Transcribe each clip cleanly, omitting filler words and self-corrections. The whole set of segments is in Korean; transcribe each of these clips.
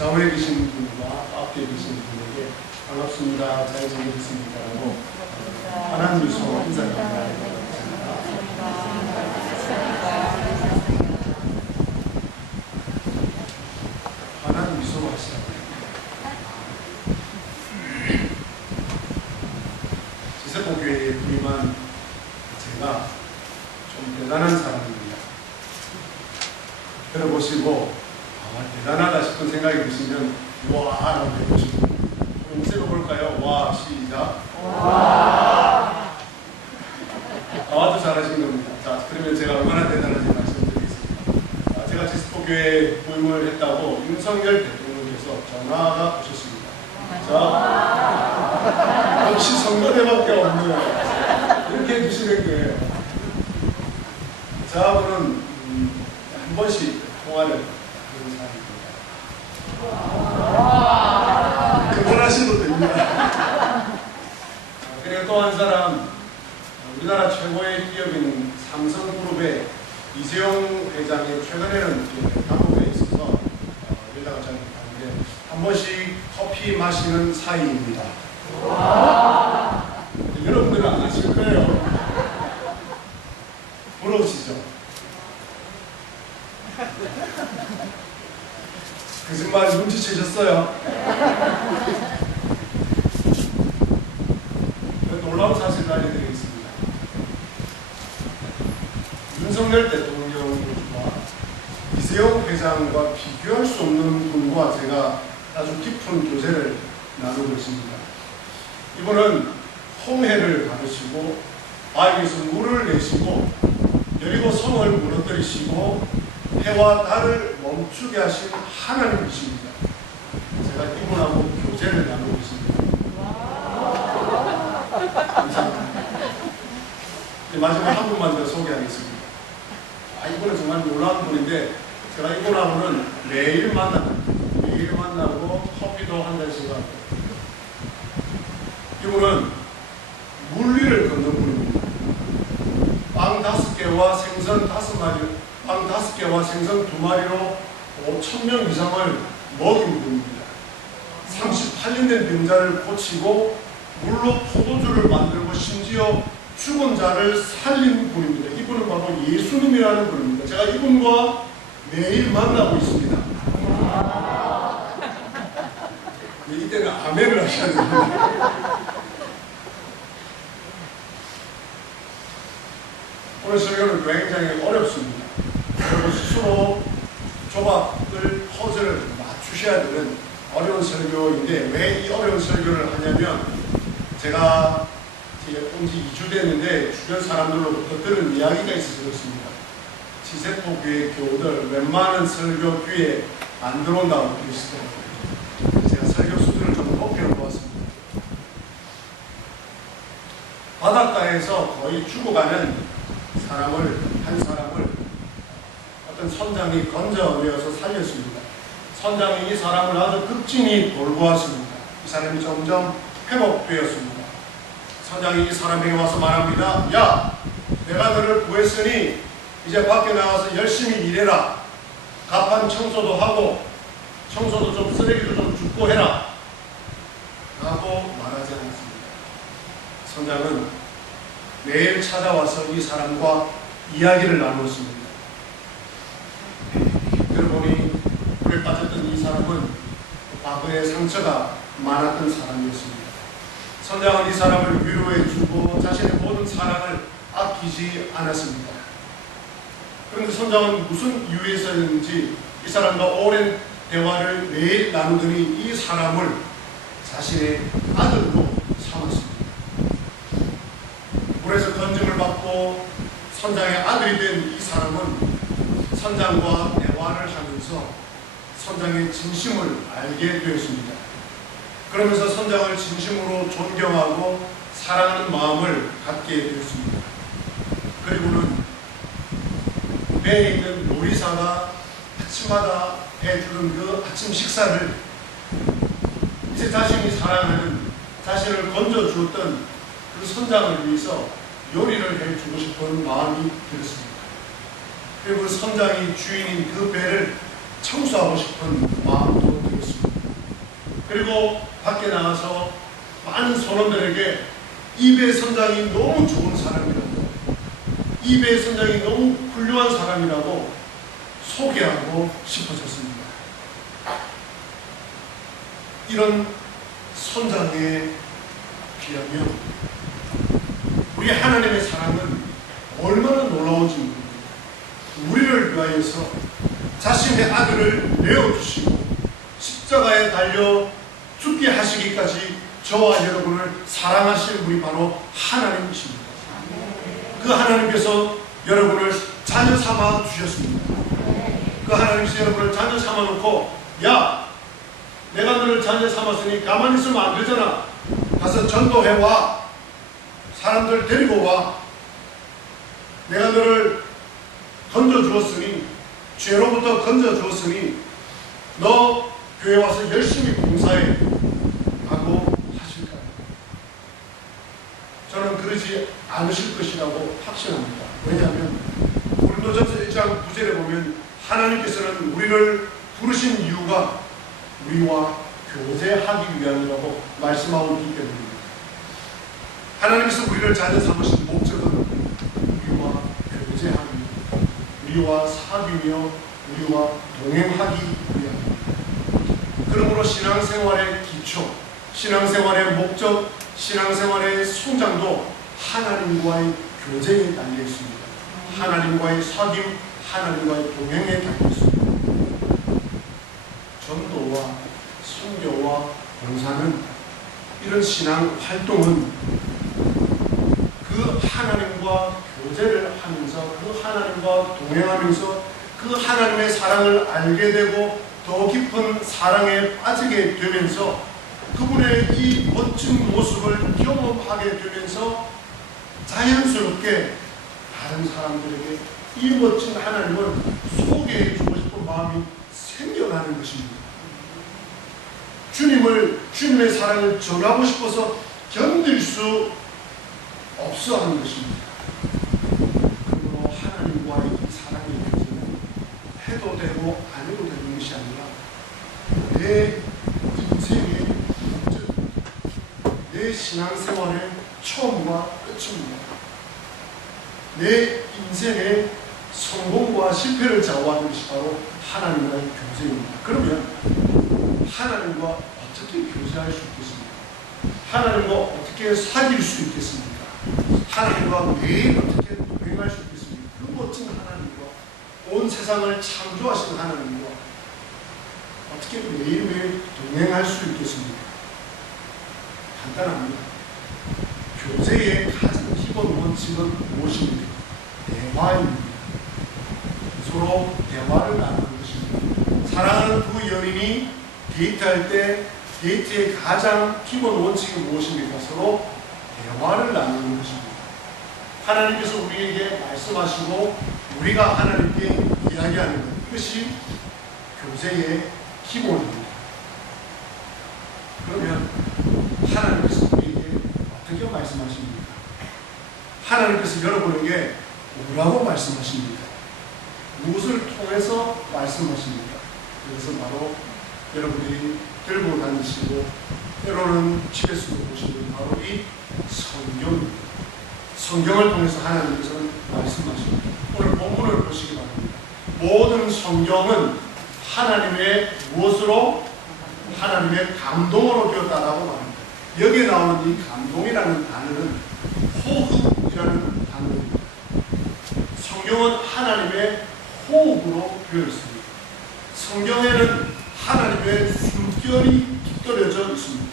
좌우에 계신 분과 앞에 계신 분에게 반갑습니다. 잘 지내셨습니까? 라고 환한 미소로 인사드립니다. 환한 미소로 하시라고요. 지세포교회에 부임한 제가 좀 대단한 사람입니다. 들어보시고 대단하다 싶은 생각이 드시면 와 라고 해보시고 좀 세워볼까요? 와 시작 와. 아주 잘하신 겁니다. 자, 그러면 제가 얼마나 대단한지 말씀드리겠습니다. 제가 지스포교회에 부임을 했다고 윤석열 대통령께서 전화가 오셨습니다. 자, 역시 선거대밖에 없네요. 이렇게 해주시는 거예요. 저하고는 한 번씩 통화를 하는 사람입니다. 그만하셔도 됩니다. 그리고 또 한 사람, 우리나라 최고의 기업인 삼성그룹의 이재용 회장이 최근에는 당국에 있어서 연락을 잘 못하는데 한 번씩 커피 마시는 사이입니다. 여러분들은 안 아실 거예요. 부러우시죠? 거짓말 눈치채셨어요? 놀라운 사실을 알려드리겠습니다. 윤석열 대통령과 이재용 회장과 비교할 수 없는 분과 제가 아주 깊은 교제를 나누고 있습니다. 이분은 홍해를 가르시고 바위에서 물을 내시고 여리고 성을 무너뜨리시고 해와 달을 멈추게 하신 하나님이십니다. 제가 이분하고 교제를 나누고 있습니다. 감사합니다. 마지막 한 분만 더 소개하겠습니다. 이분은 정말 놀라운 분인데 제가 이분하고는 매일 만나고 커피도 한 잔씩 하고 이분은 물리를 걷는 분입니다. 빵 5개와 생선 5마리, 빵 5개와 생선 2마리로 5,000명 이상을 먹인 분입니다. 38년 된 병자를 고치고 물로 포도주를 만들고 심지어 죽은 자를 살린 분입니다. 이분은 바로 예수님이라는 분입니다. 제가 이분과 매일 만나고 있습니다. 이때는 아멘을 하셔야 됩니다. 오늘 설교는 굉장히 어렵습니다. 여러분 스스로 조각을 퍼즐을 맞추셔야 되는 어려운 설교인데 왜 이 어려운 설교를 하냐면 제가 온 지 2주 됐는데 주변 사람들로부터 들은 이야기가 있어서 그렇습니다. 지세포교회 교우들 웬만한 설교 귀에 안 들어온다고 그러시더라고요. 제가 설교 수준을 좀 높여보았습니다. 바닷가에서 거의 죽어가는 한 사람을 어떤 선장이 건져내어서 살렸습니다. 선장이 이 사람을 아주 극진히 돌보았습니다. 이 사람이 점점 회복되었습니다. 선장이 이 사람에게 와서 말합니다. 야, 내가 너를 구했으니 이제 밖에 나가서 열심히 일해라. 가판 청소도 하고 청소도 좀 쓰레기도 좀 줍고 해라. 라고 말하지 않았습니다. 선장은 매일 찾아와서 이 사람과 이야기를 나누었습니다. 여러분이 물에 빠졌던 이 사람은 과거에 상처가 많았던 사람이었습니다. 선장은 이 사람을 위로해주고 자신의 모든 사랑을 아끼지 않았습니다. 그런데 선장은 무슨 이유에서였는지 이 사람과 오랜 대화를 매일 나누더니 이 사람을 자신의 아들로 삼았습니다. 물에서 건짐을 받고 선장의 아들이 된 이 사람은 선장과 대화를 하면서 선장의 진심을 알게 되었습니다. 그러면서 선장을 진심으로 존경하고 사랑하는 마음을 갖게 되었습니다. 그리고는 배에 있는 요리사가 아침마다 해주는 그 아침 식사를 이제 자신이 사랑하는 자신을 건져주었던 그 선장을 위해서 요리를 해주고 싶은 마음이 들었습니다. 그리고 선장이 주인인 그 배를 청소하고 싶은 마음도 들었습니다. 그리고 밖에 나가서 많은 선원들에게 이배 선장이 너무 좋은 사람이라고, 이배 선장이 너무 훌륭한 사람이라고 소개하고 싶어졌습니다. 이런 선장에 비하면 우리 하나님의 사랑은 얼마나 놀라운지 모릅니다. 우리를 위하여서 자신의 아들을 내어주시고 십자가에 달려 죽게 하시기까지 저와 여러분을 사랑하시는 분이 바로 하나님이십니다. 그 하나님께서 여러분을 자녀 삼아 주셨습니다. 그 하나님께서 여러분을 자녀 삼아 놓고, 야, 내가 너를 자녀 삼았으니 가만히 있으면 안 되잖아. 가서 전도해와. 사람들 데리고 와. 내가 너를 건져주었으니, 죄로부터 건져주었으니 너 교회 와서 열심히 봉사해 라고 하실까요? 저는 그러지 않으실 것이라고 확신합니다. 왜냐하면 고린도전서 1장 9절에 보면 하나님께서는 우리를 부르신 이유가 우리와 교제하기 위함이라고 말씀하고 있기 때문입니다. 하나님께서 우리를 자녀 삼으신 목적은 우리와 교제하기, 우리와 사귀며 우리와 동행하기 위함입니다. 그러므로 신앙생활의 기초, 신앙생활의 목적, 신앙생활의 성장도 하나님과의 교제에 달려 있습니다. 하나님과의 사귐, 하나님과의 동행에 달려 있습니다. 전도와 선교와 봉사는, 이런 신앙 활동은 그 하나님과 교제를 하면서, 그 하나님과 동행하면서 그 하나님의 사랑을 알게 되고 더 깊은 사랑에 빠지게 되면서 그분의 이 멋진 모습을 경험하게 되면서 자연스럽게 다른 사람들에게 이 멋진 하나님을 소개해 주고 싶은 마음이 생겨나는 것입니다. 주님의 사랑을 전하고 싶어서 견딜 수 없어 하는 것입니다. 그리고 하나님과의 이 사랑의 교제는 해도 되고 안 해도 되는 것이 아니라 내 인생의 목적입니다. 내 신앙생활의 처음과 끝입니다. 내 인생의 성공과 실패를 좌우하는 것이 바로 하나님과의 교제입니다. 그러면 하나님과 어떻게 교제할 수 있겠습니까? 하나님과 어떻게 사귈 수 있겠습니까? 하나님과 매일 어떻게 동행할 수 있겠습니까? 그 멋진 하나님과, 온 세상을 창조하신 하나님과 어떻게 매일매일 동행할 수 있겠습니까? 간단합니다. 교제의 가장 기본 원칙은 무엇입니까? 대화입니다. 서로 대화를 나누는 것입니다. 사랑하는 두 연인이 데이트할 때 데이트의 가장 기본 원칙이 무엇입니까? 서로 대화를 나누는 것입니다. 하나님께서 우리에게 말씀하시고 우리가 하나님께 이야기하는 것, 이것이 교제의 기본입니다. 그러면 하나님께서 우리에게 어떻게 말씀하십니까? 하나님께서 여러분에게 뭐라고 말씀하십니까? 무엇을 통해서 말씀하십니까? 그것은 바로 여러분들이 들고 다니시고 때로는 집에서도 보시는 바로 이 성경입니다. 성경을 통해서 하나님께서는 말씀하십니다. 오늘 본문을 보시기 바랍니다. 모든 성경은 하나님의 무엇으로? 하나님의 감동으로 되었다라고 말합니다. 여기에 나오는 이 감동이라는 단어는 호흡이라는 단어입니다. 성경은 하나님의 호흡으로 되어 있습니다. 성경에는 하나님의 숨결이 깃들여져 있습니다.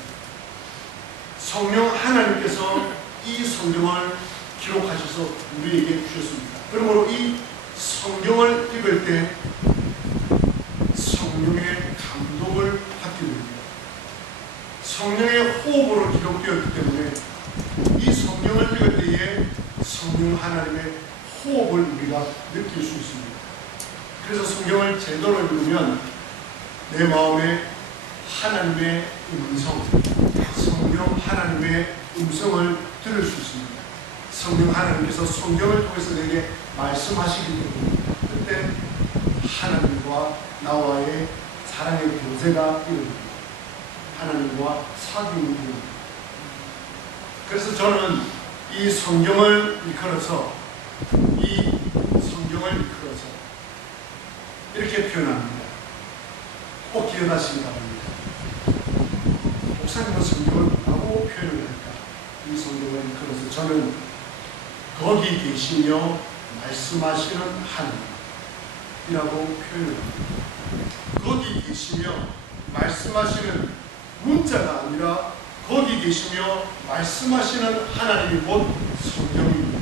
성령 하나님께서 이 성경을 기록하셔서 우리에게 주셨습니다. 그러므로 이 성경을 읽을 때 성령의 감동을 받게 됩니다. 성령의 호흡으로 기록되었기 때문에 이 성경을 읽을 때에 성령 하나님의 호흡을 우리가 느낄 수 있습니다. 그래서 성경을 제대로 읽으면 내 마음에 하나님의 음성, 성령 하나님의 음성을 들을 수 있습니다. 성령 하나님께서 성경을 통해서 내게 말씀하시기 때문에 그때 하나님과 나와의 사랑의 교제가 이루어집니다. 하나님과 사귐이 됩니다. 그래서 저는 이 성경을 일컬어서 이렇게 표현합니다. 꼭 기억하시기 바랍니다. 목사님은 성경을 뭐라고 표현을 할까? 이 성경을 일컬어서 저는 거기 계시며 말씀하시는 하나님이라고 표현을 합니다. 거기 계시며 말씀하시는 문자가 아니라 거기 계시며 말씀하시는 하나님이 곧 성경입니다.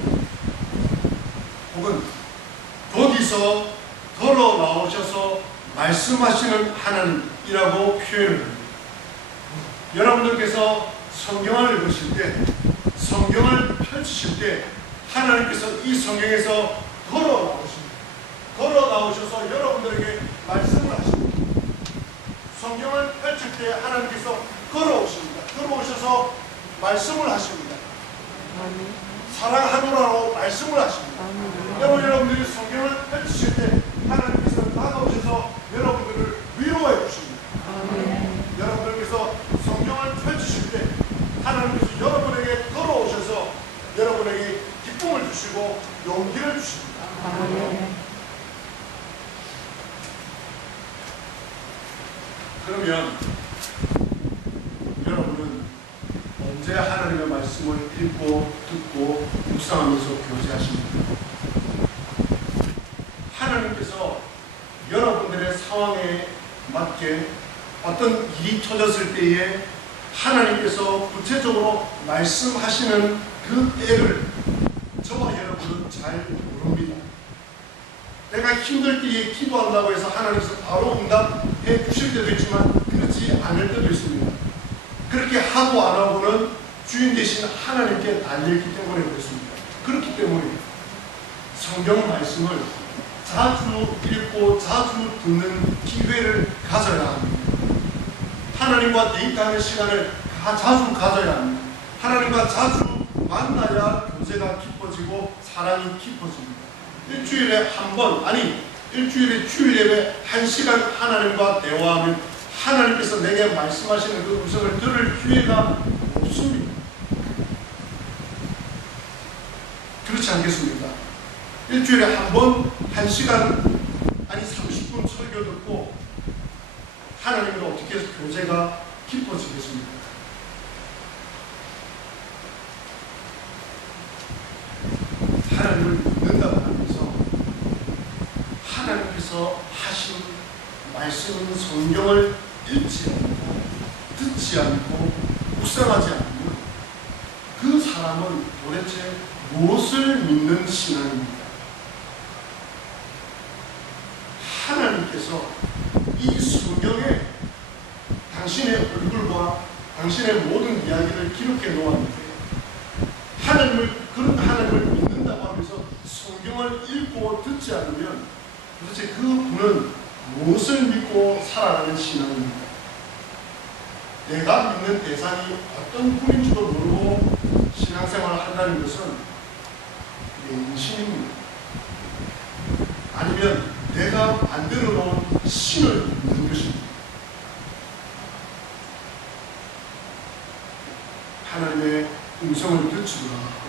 혹은 거기서 걸어 나오셔서 말씀하시는 하나님이라고 표현을 합니다. 여러분들께서 성경을 읽으실 때, 성경을 펼치실 때 하나님께서 이 성경에서 걸어 나오십니다. 걸어 나오셔서 여러분들에게 말씀을 하십니다. 성경을 펼칠 때 하나님께서 걸어오십니다. 걸어오셔서 말씀을 하십니다. 사랑하노라고 말씀을 하십니다. 여러분들이 성경을 펼치실 때 하나님께서 다가오셔서 여러분들을 위로해 주십니다. 여러분들께서 성경을 펼치실 때 하나님께서 여러분에게 걸어오셔서 여러분에게 기쁨을 주시고 용기를 주십니다. 그러면 여러분은 언제 하나님의 말씀을 읽고 듣고 묵상하면서 교제하십니까? 하나님께서 여러분들의 상황에 맞게 어떤 일이 터졌을 때에 하나님께서 구체적으로 말씀하시는 그 때를 저와 여러분은 잘 모릅니다. 내가 힘들 때에 기도한다고 해서 하나님께서 바로 응답해 주실 때도 있지만 그렇지 않을 때도 있습니다. 그렇게 하고 안 하고는 주인 되신 하나님께 달려있기 때문에 그렇습니다. 그렇기 때문에 성경 말씀을 자주 읽고 자주 듣는 기회를 가져야 합니다. 하나님과 데이트하는 시간을 자주 가져야 합니다. 하나님과 자주 만나야 교제가 깊어지고 사랑이 깊어집니다. 일주일에 한 번, 아니 일주일에 주일 예배 1시간 하나님과 대화하면 하나님께서 내게 말씀하시는 그 음성을 들을 기회가 없습니다. 그렇지 않겠습니까? 일주일에 한 번 1시간, 아니 30분 설교 듣고 하나님과 어떻게 해서 교제가 깊어지겠습니까? 하나님을 믿는다고 하면서 하나님께서 하신 말씀은 성경을 읽지 않고 듣지 않고 묵상하지 않으면 그 사람은 도대체 무엇을 믿는 신앙입니까? 하나님께서 이 성경에 당신의 얼굴과 당신의 모든 이야기를 기록해 놓았는데 그런 하나님을 믿는다고 하면서 성경을 읽고 듣지 않으면 도대체 그 분은 무엇을 믿고 살아가는 신앙입니까? 내가 믿는 대상이 어떤 분인지도 모르고 신앙생활을 한다는 것은 맹신입니다. 아니면 내가 만들어 놓은 신을 믿는 것입니다. 하나님의 음성을 듣지도 않고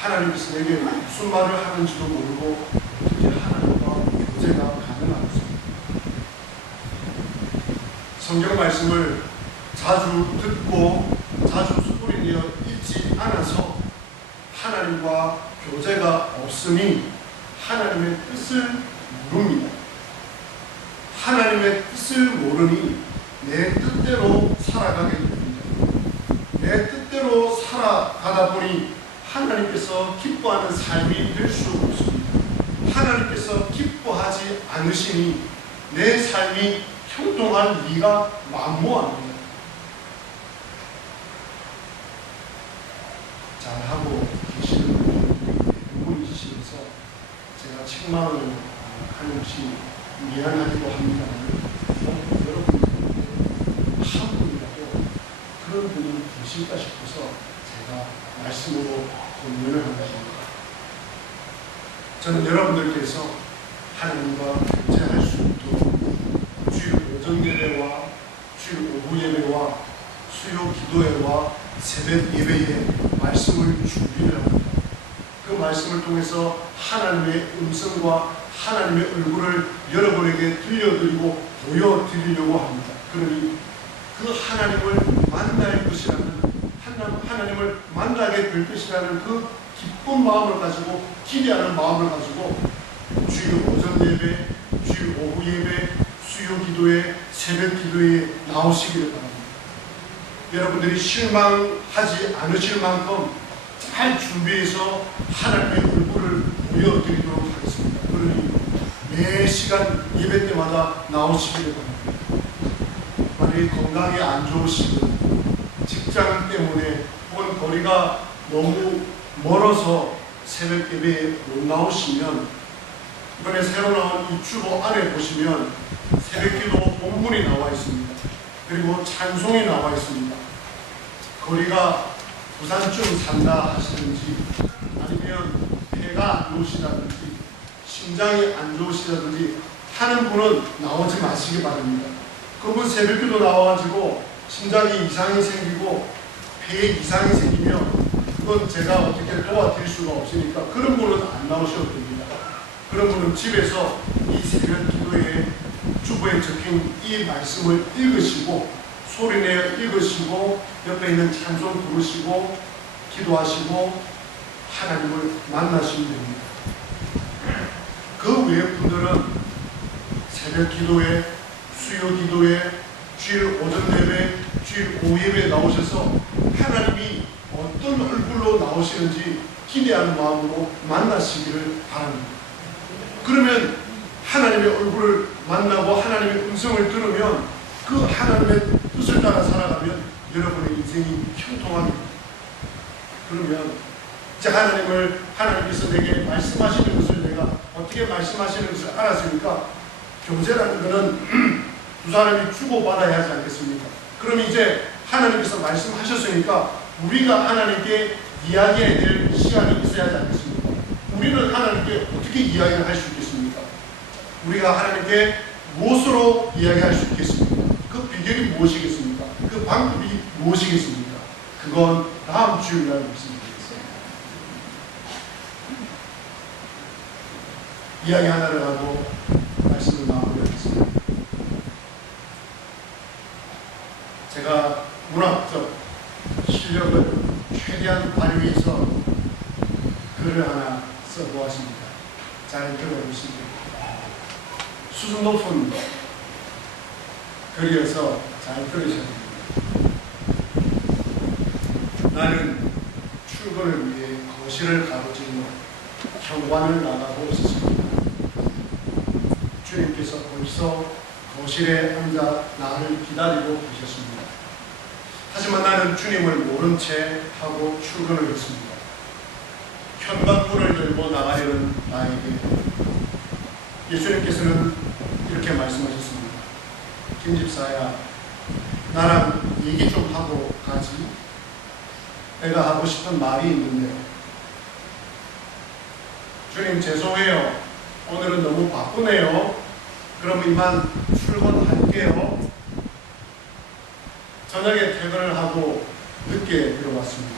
하나님께서 내게 무슨 말을 하는지도 모르고 어떻게 하나님과 교제가 가능하겠습니까? 성경 말씀을 자주 듣고 자주 소리내어 읽지 않아서 하나님과 교제가 없으니 하나님의 뜻을 모릅니다. 하나님의 뜻을 모르니 내 뜻대로 살아가게 됩니다. 내 뜻대로 살아가다 보니 하나님께서 기뻐하는 삶이 될 수 없습니다. 하나님께서 기뻐하지 않으시니 내 삶이 형통할 리가 만무합니다. 잘하고 계시는 분들이 대부분이시면서 제가 책망을 하는 것이 미안하기도 합니다만 여러분 한 분이라도 그런 분이 계실까 싶어서 제가 말씀으로 공유를 한 것입니다. 저는 여러분들께서 하나님과 교제할 수 있도록 주일 오전 예배와 주일 오후 예배와 수요 기도회와 새벽 예배에 말씀을 준비를 합니다. 그 말씀을 통해서 하나님의 음성과 하나님의 얼굴을 여러분에게 들려드리고 보여드리려고 합니다. 그러니 그 하나님을 만날 것이라는, 하나님을 만나게 될 것이라는 그 기쁜 마음을 가지고, 기대하는 마음을 가지고 주일 오전 예배, 주일 오후 예배, 수요 기도회, 새벽 기도에 나오시기를 바랍니다. 여러분들이 실망하지 않으실 만큼 잘 준비해서 하나님의 얼굴을 보여드리도록 하겠습니다. 그러니 매 시간 예배 때마다 나오시기를 바랍니다. 만약에 건강이 안 좋으시고 직장 때문에 혹은 거리가 너무 멀어서 새벽 예배에 못 나오시면 이번에 새로 나온 이 주보 안에 보시면 새벽기도 본문이 나와 있습니다. 그리고 찬송이 나와 있습니다. 거리가 부산쯤 산다 하시든지 아니면 배가 안 좋으시다든지 심장이 안 좋으시다든지 하는 분은 나오지 마시기 바랍니다. 그분 새벽기도 나와가지고 심장이 이상이 생기고 배에 이상이 생기면 그건 제가 어떻게 도와드릴 수가 없으니까 그런 분은 안 나오셔도 됩니다. 그런 분은 집에서 이 새벽 기도에 주보에 적힌 이 말씀을 읽으시고 소리내어 읽으시고 옆에 있는 찬송 부르시고 기도하시고 하나님을 만나시면 됩니다. 그 외의 분들은 새벽 기도에, 수요 기도에, 주일 오전 예배, 주일 오후 예배에 나오셔서 하나님이 어떤 얼굴로 나오시는지 기대하는 마음으로 만나시기를 바랍니다. 그러면 하나님의 얼굴을 만나고 하나님의 음성을 들으면 그 하나님의 뜻을 따라 살아가면 여러분의 인생이 형통하게 됩니다. 그러면 이제 하나님께서 내게 말씀하시는 것을 내가 어떻게 말씀하시는 것을 알았으니까 교제라는 것은 두 사람이 주고받아야 하지 않겠습니까? 그럼 이제 하나님께서 말씀하셨으니까 우리가 하나님께 이야기해야 될 시간이 있어야 하지 않겠습니까? 우리는 하나님께 어떻게 이야기를 할 수 있겠습니까? 우리가 하나님께 무엇으로 이야기할 수 있겠습니까? 그 비결이 무엇이겠습니까? 그 방법이 무엇이겠습니까? 그건 다음 주일날 말씀드리겠습니다. 이야기 하나를 하고 말씀을 마무리하겠습니다. 제가 문학적 실력을 최대한 발휘해서 글을 하나 써보았습니다. 잘 들어보시면 수준 높은 글이어서 잘 들으셔야 됩니다. 나는 출근을 위해 거실을 가로질러 현관을 나가고 있었습니다. 주님께서 벌써 거실에 앉아 나를 기다리고 계셨습니다. 하지만 나는 주님을 모른 채 하고 출근을 했습니다. 현관문을 열고 나가려는 나에게 예수님께서는 이렇게 말씀하셨습니다. 김 집사야, 나랑 얘기 좀 하고 가지. 내가 하고 싶은 말이 있는데. 주님 죄송해요. 오늘은 너무 바쁘네요. 그럼 이만 출근할게요. 저녁에 퇴근을 하고 늦게 들어왔습니다.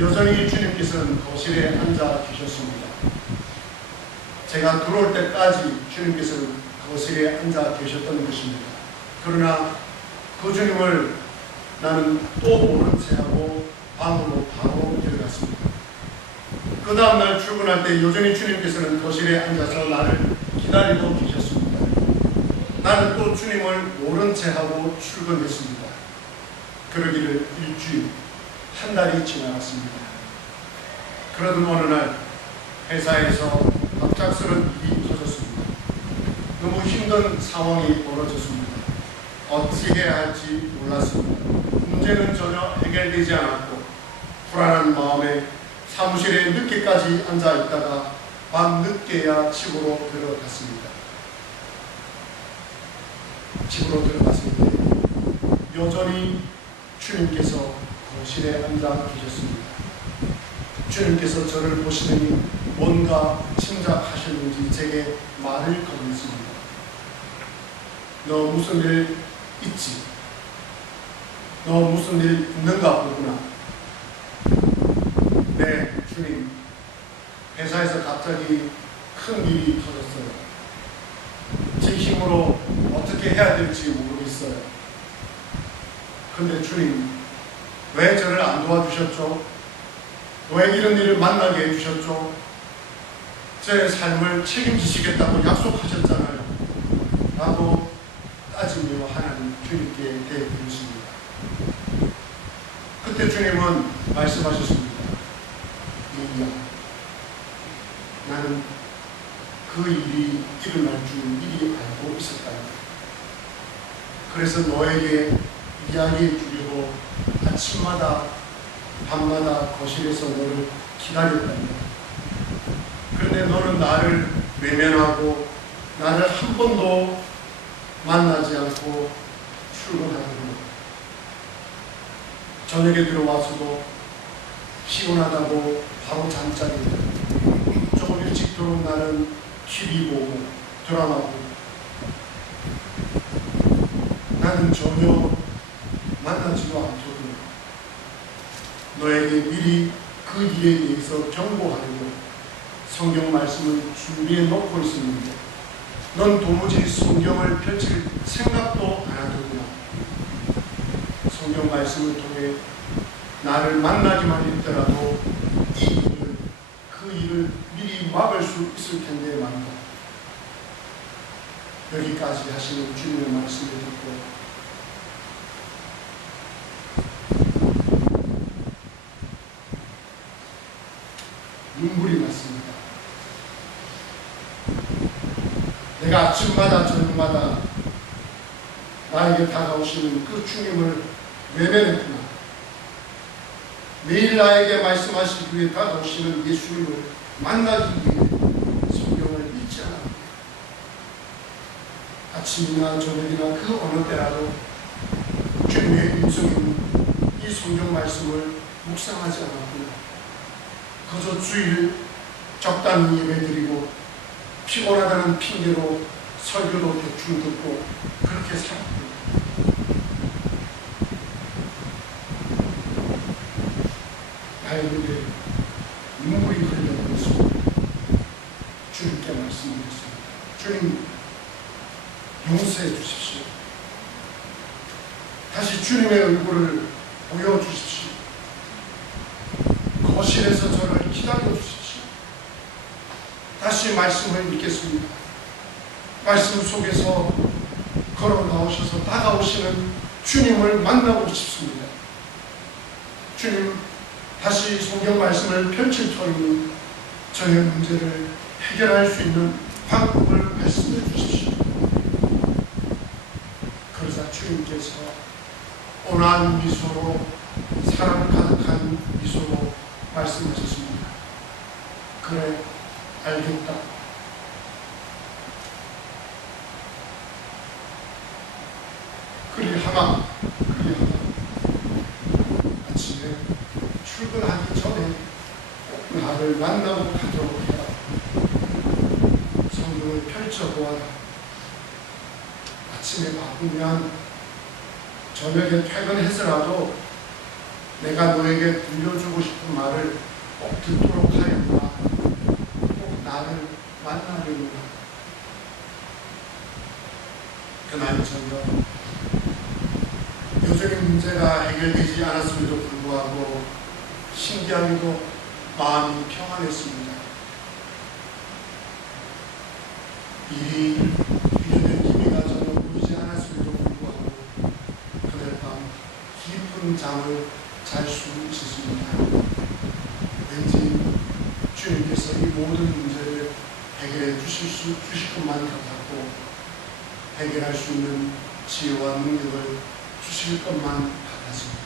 여전히 주님께서는 거실에 앉아 계셨습니다. 제가 들어올 때까지 주님께서는 거실에 앉아 계셨던 것입니다. 그러나 그 주님을 나는 또 모른 채 하고 방으로 바로 들어갔습니다. 그 다음날 출근할 때 여전히 주님께서는 거실에 앉아서 나를 기다리고 계셨습니다. 나는 또 주님을 모른 채 하고 출근했습니다. 그러기를 일주일, 한 달이 지나갔습니다. 그러던 어느 날 회사에서 갑작스런 일이 터졌습니다. 너무 힘든 상황이 벌어졌습니다. 어찌해야 할지 몰랐습니다. 문제는 전혀 해결되지 않았고 불안한 마음에 사무실에 늦게까지 앉아 있다가 밤 늦게야 집으로 들어갔습니다. 집으로 들어갔을 때 여전히 주님께서 거실에 앉아 계셨습니다. 주님께서 저를 보시더니 뭔가 짐작하셨는지 제게 말을 건넸습니다. 너 무슨 일 있지. 너 무슨 일 있는가 보구나. 네, 주님. 회사에서 갑자기 큰 일이 터졌어요. 제 힘으로 어떻게 해야 될지 모르겠어요. 근데 주님, 왜 저를 안 도와주셨죠? 왜 이런 일을 만나게 해주셨죠? 제 삶을 책임지시겠다고 약속하셨잖아요. 라고 따지며 하나님 주님께 대드리십니다. 그때 주님은 말씀하셨습니다. 이야, 나는 그 일이 일어날 줄 미리 알고 있었다. 그래서 너에게 이야기해 주려고 아침마다 밤마다 거실에서 너를 기다렸다. 그런데 너는 나를 외면하고 나를 한 번도 만나지 않고 출근하고 저녁에 들어와서도 피곤하다고 바로 잠자리 조금 일찍 들어온 나는 TV 보고 드라마 보고 나는 전혀 만나지도 않거든요. 너에게 미리 그 일에 대해서 경고하려고 성경 말씀을 준비해 놓고 있었는데 넌 도무지 성경을 펼칠 생각도 안 하더구나. 성경 말씀을 통해 나를 만나기만 했더라도 그 일을 미리 막을 수 있을 텐데 말이다. 여기까지 하시는 주님의 말씀을 듣고 눈물이 났습니다. 내가 아침마다 저녁마다 나에게 다가오시는 그 주님을 외면했구나. 매일 나에게 말씀하시기 위해 다가오시는 예수님을 만나기 위해 성경을 읽지 않았구나. 아침이나 저녁이나 그 어느 때라도 주님의 음성인 이 성경 말씀을 묵상하지 않았구나. 그저 주일 적당히 예배드리고 피곤하다는 핑계로 설교도 대충 듣고 그렇게 살았구나. 다행인데 눈물이 흘러내면서 주님께 말씀드렸습니다. 주님, 용서해 주십시오. 다시 주님의 얼굴을 보여주십시오. 거실에서 저를 기다려 주십시오. 다시 말씀을 읽겠습니다. 말씀 속에서 걸어 나오셔서 다가오시는 주님을 만나고 싶습니다. 주님, 다시 성경 말씀을 펼칠 터이니 저의 문제를 해결할 수 있는 방법을 말씀해 주십시오. 그러자 주님께서 온화한 미소로, 사랑 가득한 미소로 말씀하셨습니다. 그래, 알겠다. 그리하마 아침에 출근하기 전에 꼭 나를 만나고 가도록 해라. 성경을 펼쳐보아라. 아침에 바쁘면 저녁에 퇴근해서라도 내가 너에게 들려주고 싶은 말을 꼭 듣도록 하였구나. 꼭 나를 만나려구나. 그날 저녁 여전히 문제가 해결되지 않았음에도 불구하고 신기하게도 마음이 평안했습니다. 일이 비교된 기미가 전혀 보이지 않았음에도 불구하고 그날 밤 깊은 잠을 잘 수 있었습니다. 왠지 주님께서 이 모든 문제를 해결해 주실 것만 같았고 해결할 수 있는 지혜와 능력을 주실 것만 같았습니다.